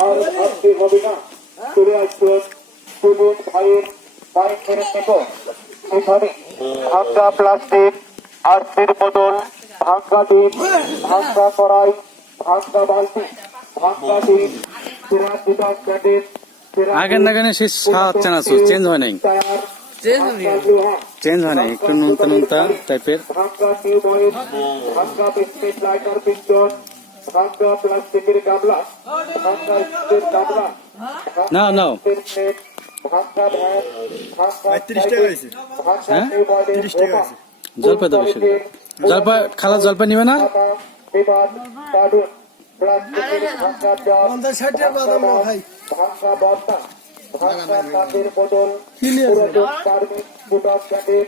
আর ভাবতে হবে না, চলে আসবেন সুমন ভাইয়ের বাইক মেরে নেব। এখানে ভাঙ্গা প্লাস্টিক, আর্থির বোতল, ভাঙ্গা ডিম, ভাঙ্গা কড়াই, ভাঙ্গা বালতি, ভাঙ্গা ডিম, সেরা জুতার প্যাকেট, আগের নাগানে সে হচ্ছে না, চেঞ্জ হয় নাই, চেঞ্জ হয় নাই, একটু নুনতা নুনতা টাইপের। ভাঙ্গা টিউবওয়েল, ভাঙ্গা বিস্কিট লাইটার পিস্টন, ভাঙ্গা প্লাস্টিকের গামলা, ভাঙ্গা স্টিলের গামলা, নাও নাও, ভাঙ্গা ভ্যান, ভাঙ্গা ৩৫ টাকা হয়েছে। ভাঙ্গা টিউবওয়েলের ৩০ টাকা হয়েছে। জলপাই তো বেশি, জলপাই খালা জলপাই নিবে না? বিমান কার্টুন, প্লাস্টিকের ভাঙ্গা জার, ৫০-৬০ টাকা বাদাম খাই। ভাঙ্গা বস্তা, ভাঙ্গা কাঁচের বোতল, পুরাতন কার্মিক জুতার প্যাকেট,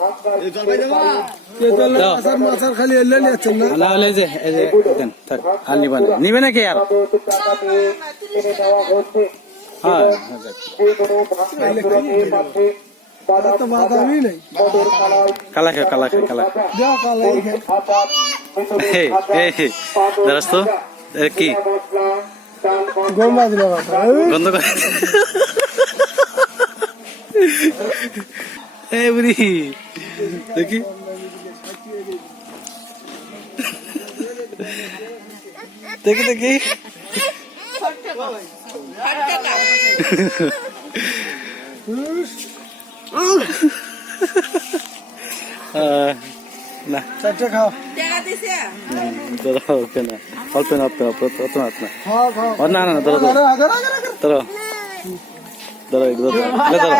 ভাঙ্গা স্টিলের পাইপ, মাছার খালি এলে নিয়েছেন না? না হলে যে এই যে দেন, থাক, আর নিবে না, নিবে নাকি আর? টাকা দিয়ে কিনে নেওয়া হচ্ছে। হ্যাঁ, যেগুলো ভাঙ্গা জোড়া দিয়ে পাচ্ছে, বাদাম ভাজা, বাদামই নেই। মটর কালাই, কালা খাও, কালা খাও, কালা। যা কালাই খাই। ভাজা, ভিতরে এই ভাজা, এই পাঁপড় দাঁড়াস তো, ভাজা, এ কি মশলা, ডাল মশলা, গম বাজলে বাবা। গন্ধ করে? এই বুড়ি দেখি, দেখি দেখি, না চারটে খাও। ধরো, অল্প না, অল্প না, অত না, খাও খাও। না না না, ধরো ধরো আরে, আরে, আরে, আরে। ধরো ধরো, এগুলো ধরো, এগুলো ধরো।